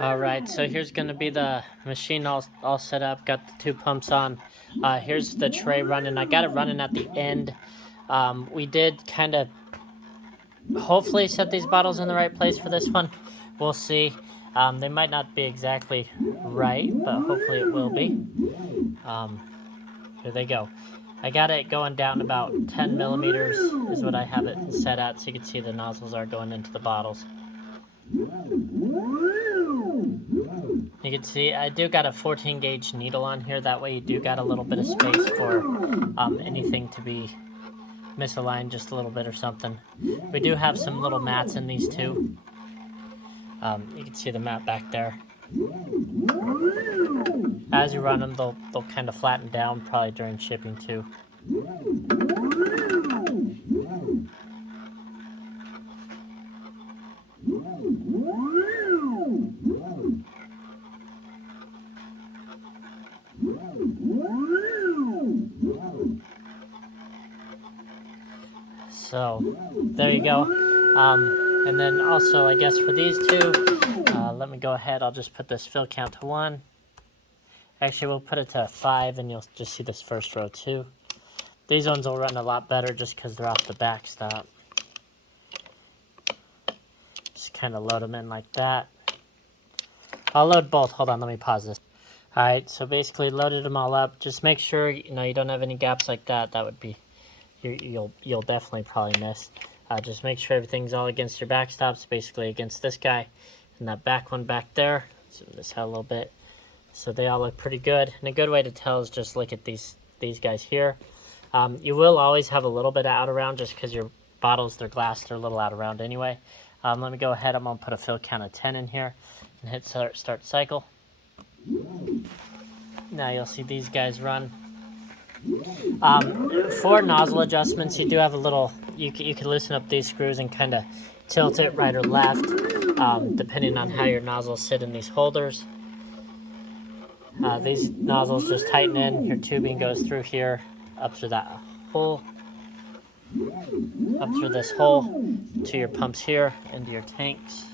Alright, so here's going to be the machine all set up. Got the two pumps on. Here's the tray running. I got it running at the end. We did kind of hopefully set these bottles in the right place for this one. We'll see. They might not be exactly right, but hopefully it will be. Here they go. I got it going down about 10 millimeters is what I have it set at, so you can see the nozzles are going into the bottles. You can see I do got a 14 gauge needle on here. That way you do got a little bit of space for anything to be misaligned just a little bit or something. We do have some little mats in these too. You can see the mat back there. As you run them, they'll kind of flatten down probably during shipping too. So there you go. And then also, I guess for these two, let me go ahead. I'll just put this fill count to 1. Actually, we'll put it to 5, and you'll just see this first row too. These ones will run a lot better just because they're off the backstop. Just kind of load them in like that. I'll load both. Hold on, let me pause this. Alright, so basically loaded them all up. Just make sure you don't have any gaps like that. That would be, you'll definitely probably miss. Just make sure everything's all against your backstops, basically against this guy and that back one back there. Zoom this out a little bit. So they all look pretty good. And a good way to tell is just look at these guys here. You will always have a little bit of out around just because your bottles, they're glass, they're a little out around anyway. Let me go ahead. I'm going to put a fill count of 10 in here and hit start cycle. Now you'll see these guys run. For nozzle adjustments, you do have a little, you can loosen up these screws and kind of tilt it right or left, depending on how your nozzles sit in these holders. These nozzles just tighten in, your tubing goes through here, up through that hole, up through this hole, to your pumps here, into your tanks.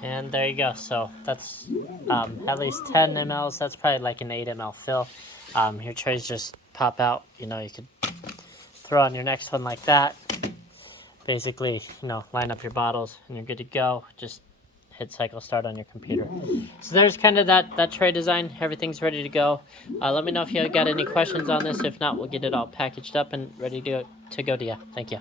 And there you go. So that's at least 10 mLs. That's probably like an 8 ml fill. Your trays just pop out. You could throw on your next one like that. Basically, line up your bottles and you're good to go. Just hit cycle start on your computer. So there's kind of that tray design. Everything's ready to go. Let me know if you got any questions on this. If not, we'll get it all packaged up and ready to go to you. Thank you.